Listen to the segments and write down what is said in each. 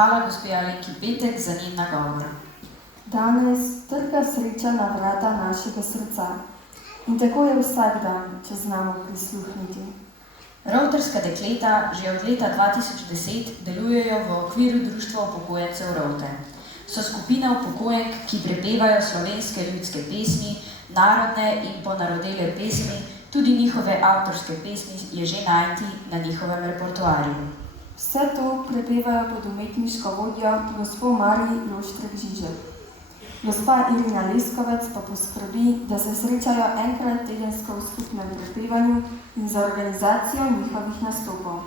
hvala gospe Alenki Petek za njen nagovor. Danes trka sreča na vrata našega srca. In tako je vsak dan, če znamo prisluhniti. Rovterska dekleta že od leta 2010 delujejo v okviru Društva upokojencev Rovte. So skupina upokojenk, ki prepevajo slovenske ljudske pesmi, narodne in ponarodele pesmi, tudi njihove avtorske pesmi je že najti na njihovem repertoarju. Vse to prepevajo pod umetniško vodjo gospo Mariji Loštrek-Žižek. Gospa Irina Leskovec pa poskrbi, da se srečajo enkrat tedensko v skupnem prepevanju in za organizacijo njihovih nastopov.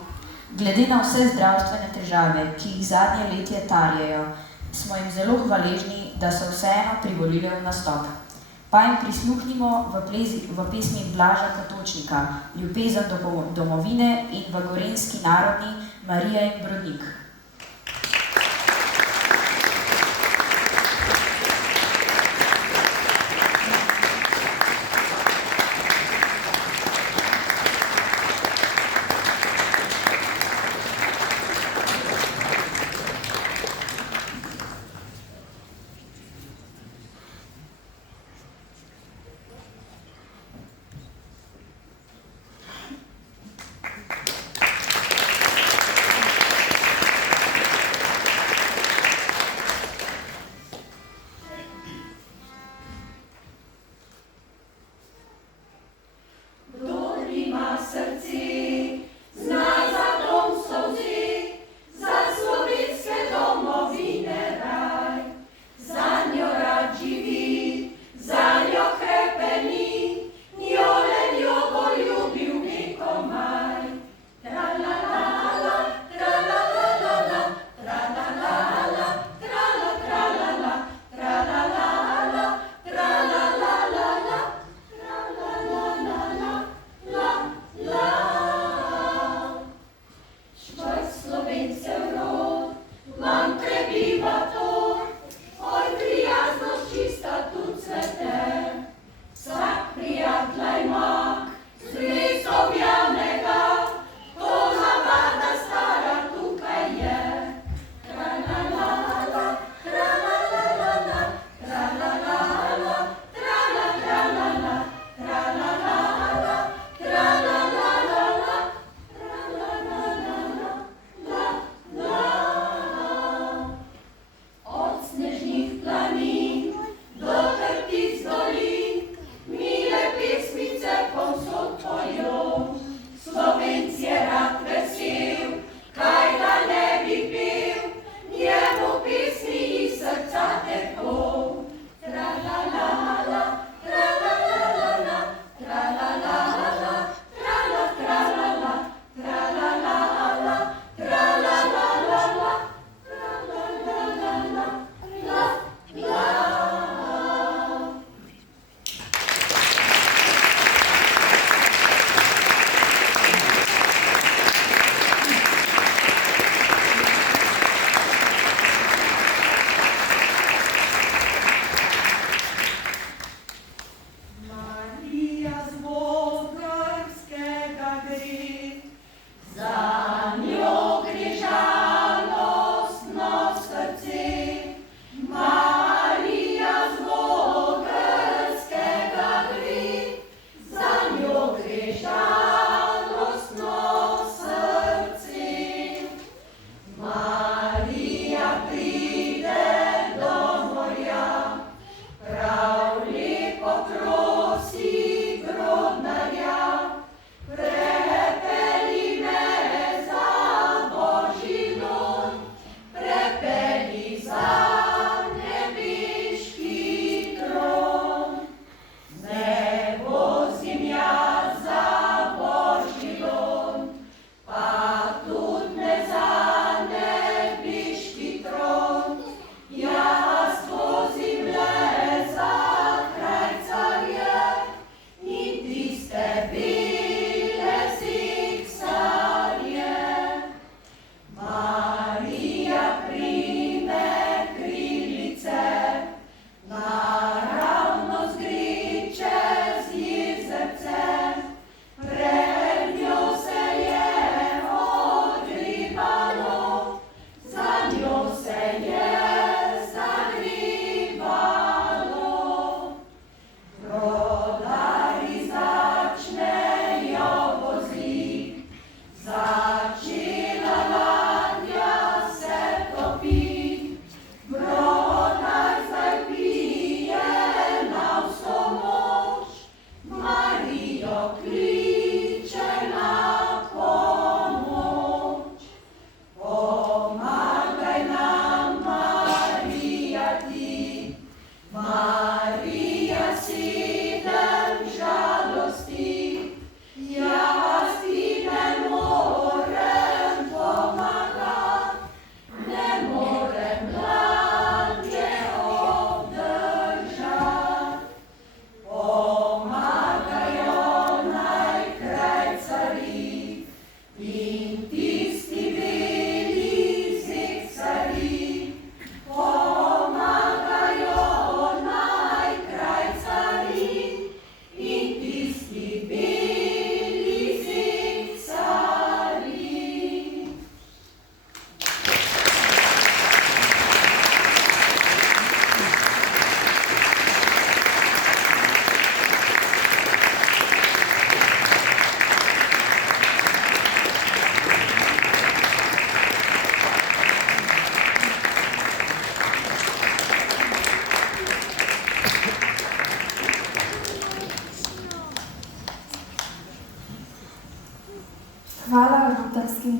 Glede na vse zdravstvene težave, ki jih zadnje letje tarjejo, smo jim zelo hvaležni, da so vseeno privolili v nastop. Pa jim prisluhnimo v pesmi Blaža Potočnika, Ljubezen do domovine in v gorenjski narodni Marija in Brodnik.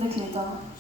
dekletom.